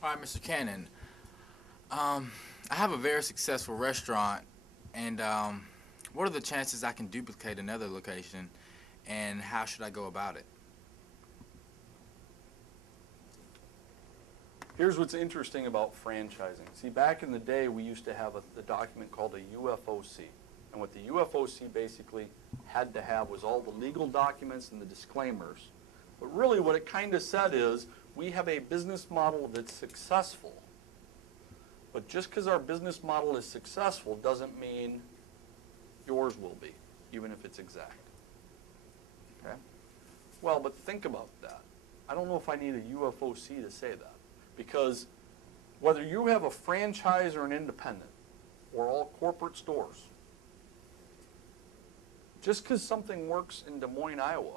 All right, Mr. Cannon. I have a very successful restaurant, and what are the chances I can duplicate another location, and how should I go about it? Here's what's interesting about franchising. See, back in the day, we used to have a document called a UFOC. And what the UFOC basically had to have was all the legal documents and the disclaimers. But really what it kind of said is, we have a business model that's successful. But just because our business model is successful doesn't mean yours will be, even if it's exact. Okay? Well, but think about that. I don't know if I need a UFOC to say that. Because whether you have a franchise or an independent, or all corporate stores, just because something works in Des Moines, Iowa,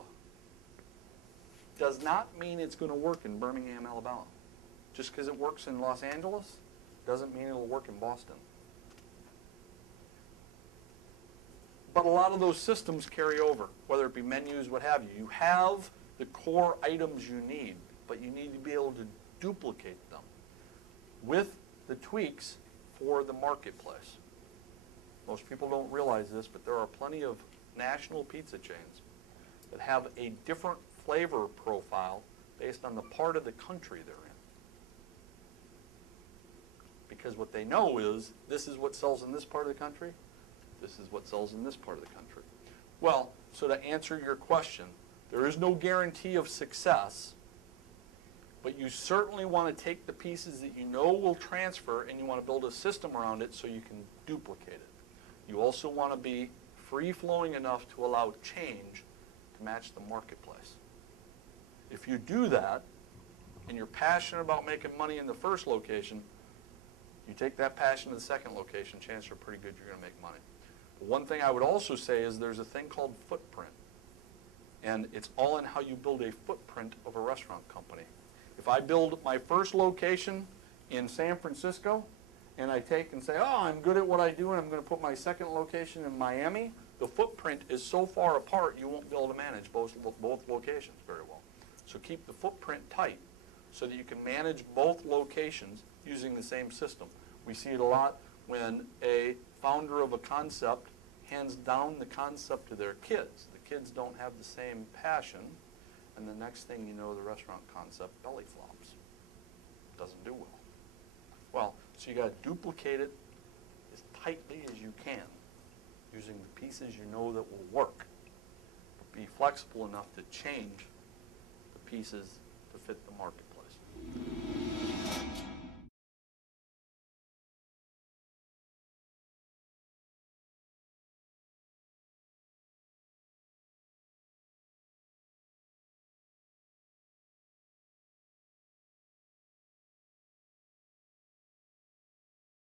does not mean it's going to work in Birmingham, Alabama. Just because it works in Los Angeles doesn't mean it'll work in Boston. But a lot of those systems carry over, whether it be menus, what have you. You have the core items you need, but you need to be able to duplicate them with the tweaks for the marketplace. Most people don't realize this, but there are plenty of national pizza chains that have a different flavor profile based on the part of the country they're in. Because what they know is, this is what sells in this part of the country, this is what sells in this part of the country. Well, so to answer your question, there is no guarantee of success, but you certainly want to take the pieces that you know will transfer and you want to build a system around it so you can duplicate it. You also want to be free-flowing enough to allow change to match the marketplace. If you do that, and you're passionate about making money in the first location, you take that passion to the second location, chances are pretty good you're going to make money. But one thing I would also say is there's a thing called footprint. And it's all in how you build a footprint of a restaurant company. If I build my first location in San Francisco, and I take and say, oh, I'm good at what I do, and I'm going to put my second location in Miami, the footprint is so far apart you won't be able to manage both locations very well. So keep the footprint tight so that you can manage both locations using the same system. We see it a lot when a founder of a concept hands down the concept to their kids. The kids don't have the same passion, and the next thing you know, the restaurant concept belly flops. Doesn't do well. Well, so you got to duplicate it as tightly as you can, using the pieces you know that will work. But be flexible enough to change the pieces to fit the marketplace.